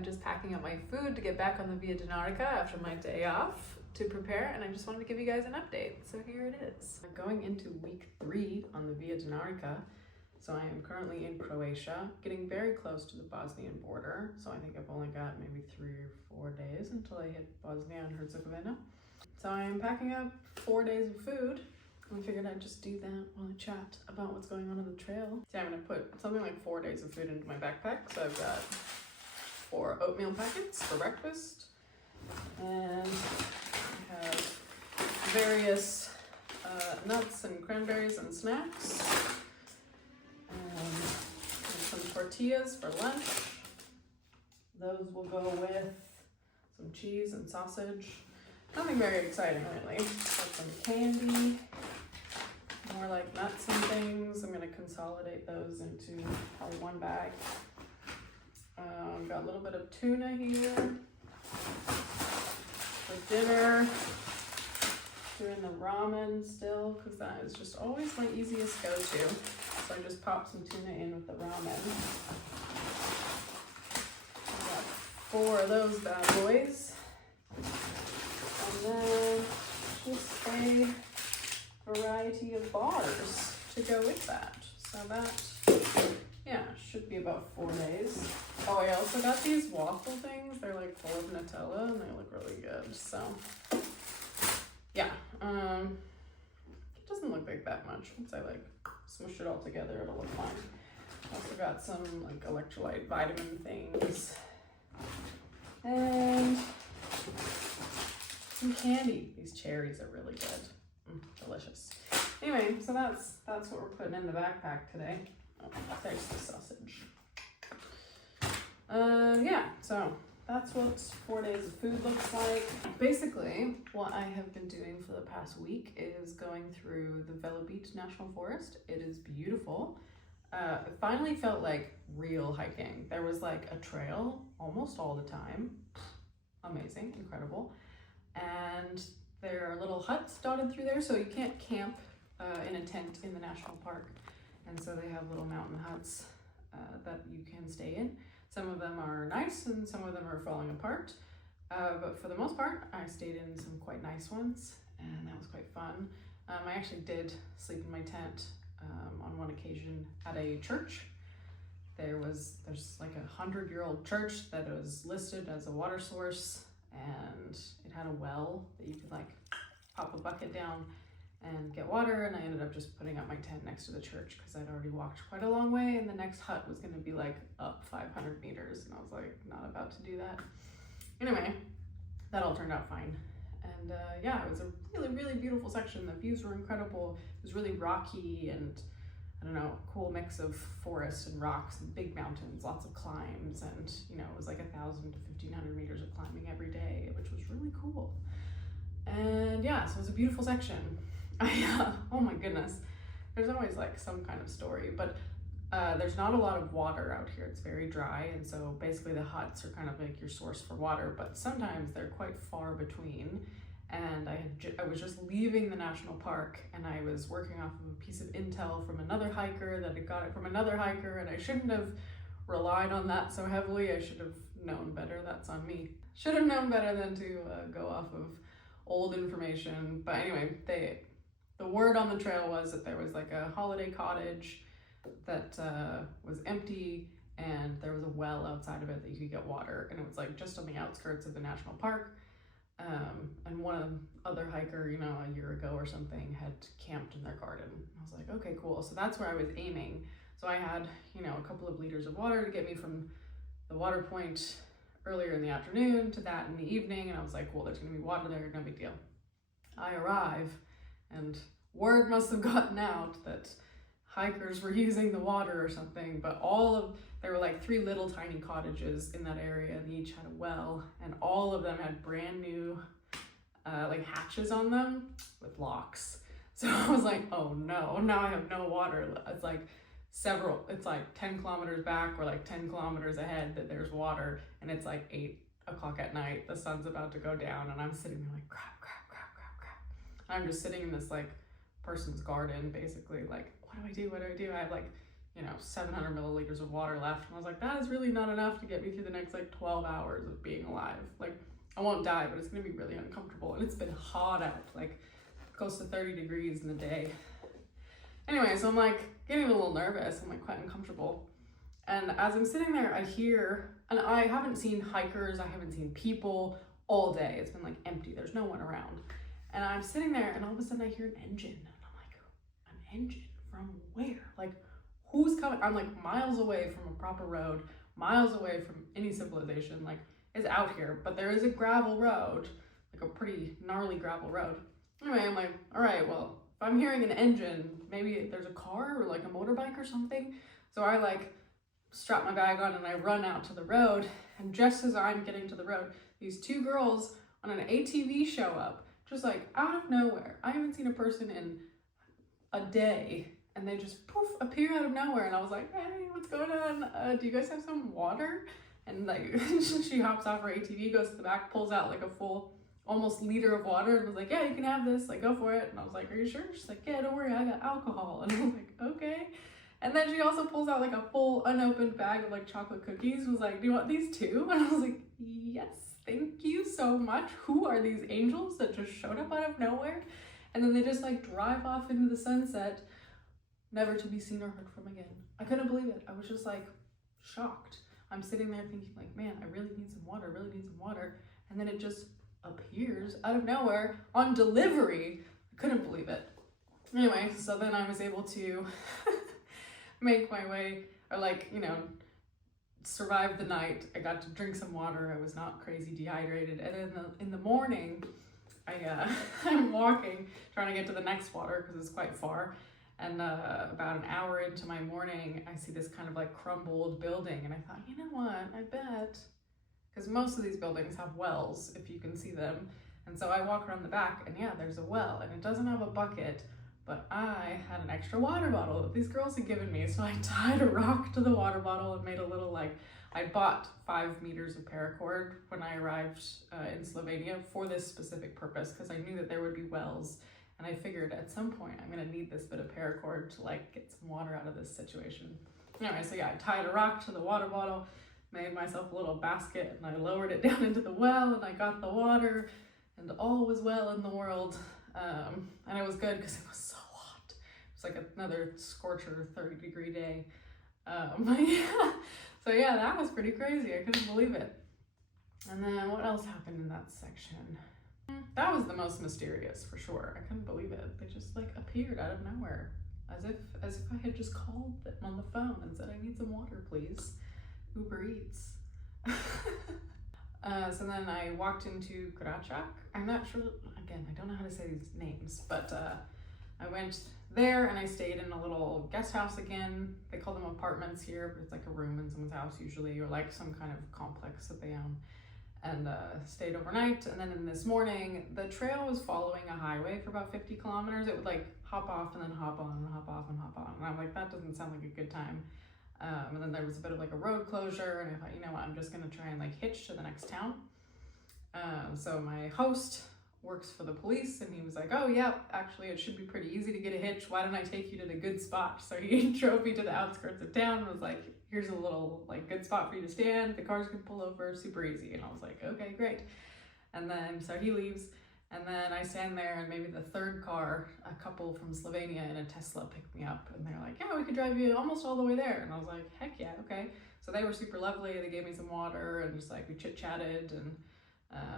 I'm just packing up my food to get back on the Via Dinarica after my day off to prepare, and I just wanted to give you guys an update. So here it is. I'm going into week 3 on the Via Dinarica. So I am currently in Croatia, getting very close to the Bosnian border. So I think I've only got maybe 3 or 4 days until I hit Bosnia and Herzegovina. So I am packing up 4 days of food. I figured I'd just do that while I chat about what's going on the trail. So I'm gonna put something like 4 days of food into my backpack. So I've got 4 oatmeal packets for breakfast. And I have various nuts and cranberries and snacks. And some tortillas for lunch. Those will go with some cheese and sausage. Nothing very exciting, really. Got some candy, more like nuts and things. I'm gonna consolidate those into probably one bag. Got a little bit of tuna here for dinner. Doing the ramen still, because that is just always my easiest go-to. So I just pop some tuna in with the ramen. I got 4 of those bad boys. And then just a variety of bars to go with that. So that, yeah, should be about 4 days. Oh, I also got these waffle things. They're like full of Nutella and they look really good. So yeah, it doesn't look like that much. Once I like smush it all together, it'll look fine. Also got some like electrolyte vitamin things and some candy. These cherries are really good. Delicious. Anyway, so that's what we're putting in the backpack today. Oh, there's the sausage. Yeah, so that's what 4 days of food looks like. Basically, what I have been doing for the past week is going through the Velebit National Forest. It is beautiful. It finally felt like real hiking. There was like a trail almost all the time. Amazing, incredible. And there are little huts dotted through there, so you can't camp in a tent in the national park. And so they have little mountain huts that you can stay in. Some of them are nice and some of them are falling apart. But for the most part, I stayed in some quite nice ones and that was quite fun. I actually did sleep in my tent on one occasion at a church. There's like a 100-year-old church that was listed as a water source, and it had a well that you could like pop a bucket down and get water, and I ended up just putting up my tent next to the church because I'd already walked quite a long way, and the next hut was going to be like up 500 meters, and I was like not about to do that. Anyway, that all turned out fine. And yeah, it was a really, really beautiful section. The views were incredible. It was really rocky and, I don't know, cool mix of forest and rocks and big mountains, lots of climbs, and you know, it was like 1,000 to 1,500 meters of climbing every day, which was really cool. And yeah, so it was a beautiful section. Oh my goodness, there's always like some kind of story, but there's not a lot of water out here. It's very dry, and so basically the huts are kind of like your source for water, but sometimes they're quite far between. And I was just leaving the national park, and I was working off of a piece of intel from another hiker that had got it from another hiker, and I shouldn't have relied on that so heavily. I should have known better. That's on me. Should have known better than to go off of old information. But anyway, the word on the trail was that there was like a holiday cottage that was empty, and there was a well outside of it that you could get water, and it was like just on the outskirts of the national park. And one other hiker, you know, a year ago or something had camped in their garden. I was like, okay, cool. So that's where I was aiming. So I had, you know, a couple of liters of water to get me from the water point earlier in the afternoon to that in the evening. And I was like, well, there's gonna be water there, no big deal. I arrive, and word must have gotten out that hikers were using the water or something, but there were like 3 little tiny cottages in that area, and each had a well, and all of them had brand new like hatches on them with locks. So I was like, oh no, now I have no water. It's like 10 kilometers back or like 10 kilometers ahead that there's water, and it's like 8 o'clock at night, the sun's about to go down, and I'm sitting there like crap. And I'm just sitting in this like person's garden, basically like, what do I do? I have like 700 milliliters of water left. And I was like, that is really not enough to get me through the next like 12 hours of being alive. Like, I won't die, but it's gonna be really uncomfortable. And it's been hot out, like close to 30 degrees in the day. Anyway, so I'm like getting a little nervous. I'm like quite uncomfortable. And as I'm sitting there, I hear, and I haven't seen hikers, I haven't seen people all day. It's been like empty, there's no one around. And I'm sitting there and all of a sudden I hear an engine. And I'm like, an engine from where? Like, who's coming? I'm like miles away from a proper road, miles away from any civilization, like is out here, but there is a gravel road, like a pretty gnarly gravel road. Anyway, I'm like, all right, well, if I'm hearing an engine, maybe there's a car or like a motorbike or something. So I like strap my bag on and I run out to the road. And just as I'm getting to the road, these two girls on an ATV show up, just like out of nowhere. I haven't seen a person in a day. And they just poof, appear out of nowhere. And I was like, hey, what's going on? Do you guys have some water? And like, she hops off her ATV, goes to the back, pulls out like a full, almost liter of water and was like, yeah, you can have this, like, go for it. And I was like, are you sure? She's like, yeah, don't worry, I got alcohol. And I was like, okay. And then she also pulls out like a full unopened bag of like chocolate cookies, was like, do you want these too? And I was like, yes, thank you so much. Who are these angels that just showed up out of nowhere? And then they just like drive off into the sunset, never to be seen or heard from again. I couldn't believe it. I was just like shocked. I'm sitting there thinking like, man, I really need some water, really need some water. And then it just appears out of nowhere on delivery. I couldn't believe it. Anyway, so then I was able to make my way, or like, survive the night. I got to drink some water. I was not crazy dehydrated. And in the morning, I'm walking, trying to get to the next water because it's quite far. And about an hour into my morning, I see this kind of like crumbled building. And I thought, you know what, I bet, because most of these buildings have wells, if you can see them. And so I walk around the back and yeah, there's a well and it doesn't have a bucket, but I had an extra water bottle that these girls had given me. So I tied a rock to the water bottle and made a little I bought 5 meters of paracord when I arrived in Slovenia for this specific purpose, because I knew that there would be wells. And I figured at some point I'm gonna need this bit of paracord to get some water out of this situation. Anyway, so yeah, I tied a rock to the water bottle, made myself a little basket, and I lowered it down into the well, and I got the water, and all was well in the world. And it was good because it was so hot. It was like another scorcher 30-degree day. Yeah. So yeah, that was pretty crazy. I couldn't believe it. And then what else happened in that section? That was the most mysterious for sure. I couldn't believe it. They just appeared out of nowhere, as if I had just called them on the phone and said, I need some water, please. Uber Eats. So then I walked into Croatia. I'm not sure, again, I don't know how to say these names, but I went there and I stayed in a little guest house again. They call them apartments here, but it's like a room in someone's house usually, or like some kind of complex that they own. And stayed overnight. And then in this morning, the trail was following a highway for about 50 kilometers. It would hop off and then hop on and hop off and hop on. And I'm like, that doesn't sound like a good time. And then there was a bit of a road closure, and I thought, you know what, I'm just gonna try and hitch to the next town. So my host works for the police, and he was like, oh yeah, actually it should be pretty easy to get a hitch. Why don't I take you to the good spot? So he drove me to the outskirts of town and was like, here's a little good spot for you to stand. The cars can pull over, super easy. And I was like, okay, great. And then, so he leaves, and then I stand there, and maybe the third car, a couple from Slovenia in a Tesla picked me up, and they're like, yeah, we could drive you almost all the way there. And I was like, heck yeah, okay. So they were super lovely. They gave me some water, and just we chit-chatted, and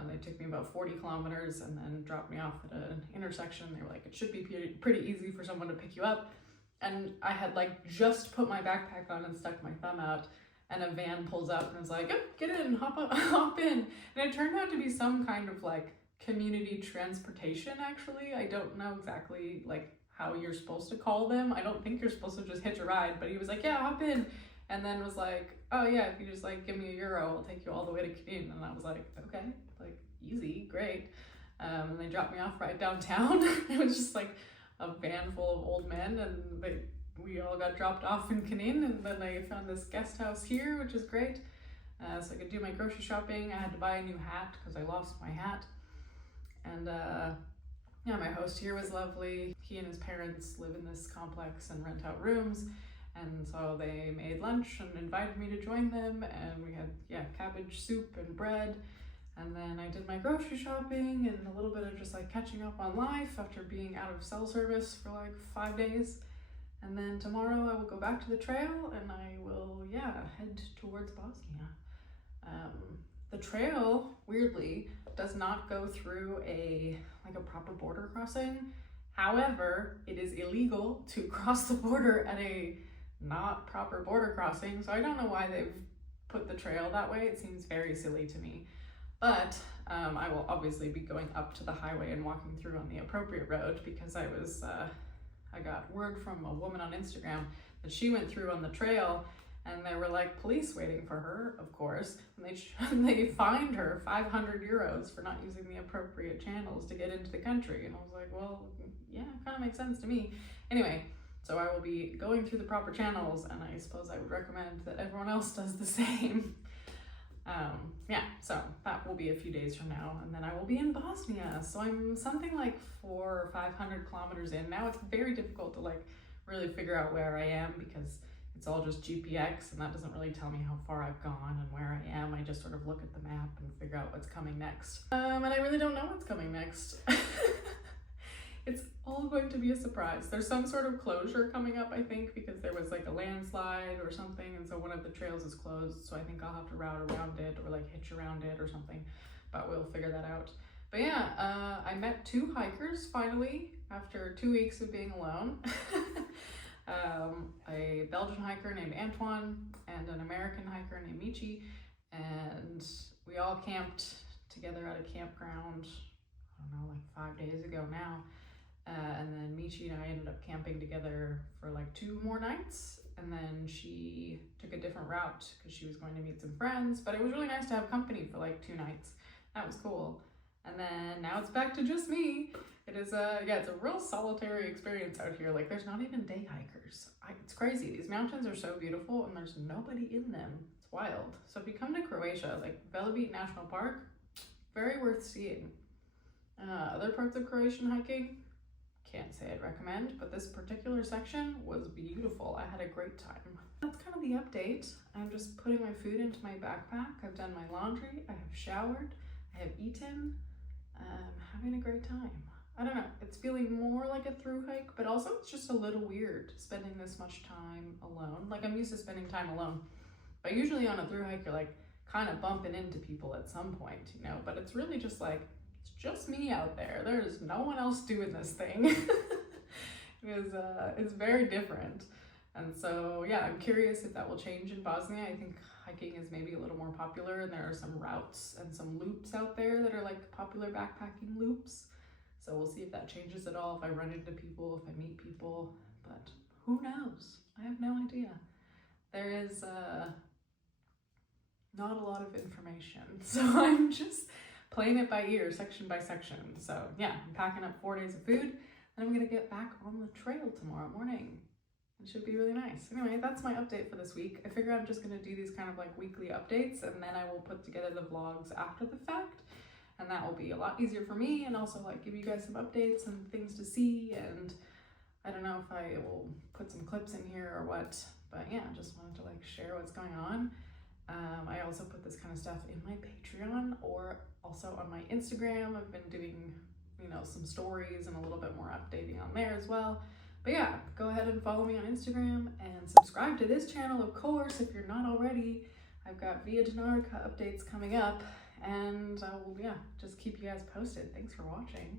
they took me about 40 kilometers and then dropped me off at an intersection. They were like, it should be pretty easy for someone to pick you up. And I had just put my backpack on and stuck my thumb out, and a van pulls up and is like, oh, get in, hop in. And it turned out to be some kind of community transportation, actually. I don't know exactly how you're supposed to call them. I don't think you're supposed to just hitch a ride, but he was like, yeah, hop in. And then was like, oh yeah, if you just give me €1, I'll take you all the way to Cannes. And I was like, okay, easy, great. And they dropped me off right downtown. It was just a van full of old men, and we all got dropped off in Cannes, and then I found this guest house here, which is great. So I could do my grocery shopping. I had to buy a new hat because I lost my hat. And yeah, my host here was lovely. He and his parents live in this complex and rent out rooms. And so they made lunch and invited me to join them, and we had, yeah, cabbage soup and bread. And then I did my grocery shopping and a little bit of just like catching up on life after being out of cell service for like 5 days. And then tomorrow I will go back to the trail and I will, yeah, head towards Bosnia. The trail, weirdly, does not go through a proper border crossing. However, it is illegal to cross the border at a not proper border crossing. So I don't know why they've put the trail that way. It seems very silly to me. But I will obviously be going up to the highway and walking through on the appropriate road, because I got word from a woman on Instagram that she went through on the trail and there were like police waiting for her, of course, and they fined her 500 euros for not using the appropriate channels to get into the country. And I was like, well, yeah, it kind of makes sense to me. Anyway, so I will be going through the proper channels, and I suppose I would recommend that everyone else does the same. Yeah, so that will be a few days from now, and then I will be in Bosnia. So I'm something like 400 or 500 kilometers in. Now it's very difficult to like really figure out where I am, because it's all just GPX, and that doesn't really tell me how far I've gone and where I am. I just sort of look at the map and figure out what's coming next. And I really don't know what's coming next. It's all going to be a surprise. There's some sort of closure coming up, I think, because there was like a landslide or something, and so one of the trails is closed, so I think I'll have to route around it or like hitch around it or something, but we'll figure that out. But yeah, I met 2 hikers finally after 2 weeks of being alone. A Belgian hiker named Antoine and an American hiker named Michi, and we all camped together at a campground, I don't know, like 5 days ago now. And then Michi and I ended up camping together for like 2 more nights, and then she took a different route because she was going to meet some friends, but it was really nice to have company for like 2 nights. That was cool. And then now it's back to just me. It is it's a real solitary experience out here. Like, there's not even day hikers. It's crazy. These mountains are so beautiful and there's nobody in them. It's wild. So if you come to Croatia, like Velebit National Park, very worth seeing. Other parts of Croatian hiking, can't say I'd recommend, but this particular section was beautiful. I had a great time. That's kind of the update. I'm just putting my food into my backpack. I've done my laundry. I have showered. I have eaten. Having a great time. I don't know, it's feeling more like a through hike, but also it's just a little weird spending this much time alone. Like, I'm used to spending time alone, but usually on a through hike you're like kind of bumping into people at some point, you know, but it's really just like, it's just me out there. There's no one else doing this thing. It's very different. And so yeah, I'm curious if that will change in Bosnia. I think hiking is maybe a little more popular, and there are some routes and some loops out there that are like popular backpacking loops. So we'll see if that changes at all, if I run into people, if I meet people, but who knows? I have no idea. There is not a lot of information, so I'm just playing it by ear, section by section. So yeah, I'm packing up 4 days of food, and I'm gonna get back on the trail tomorrow morning. It should be really nice. Anyway, that's my update for this week. I figure I'm just gonna do these kind of like weekly updates, and then I will put together the vlogs after the fact. And that will be a lot easier for me, and also like give you guys some updates and things to see. And I don't know if I will put some clips in here or what, but yeah, just wanted to like share what's going on. I also put this kind of stuff in my Patreon or also on my Instagram. I've been doing, you know, some stories and a little bit more updating on there as well. But yeah, go ahead and follow me on Instagram and subscribe to this channel, of course, if you're not already. I've got Via Dinarica updates coming up, and I will, yeah, just keep you guys posted. Thanks for watching.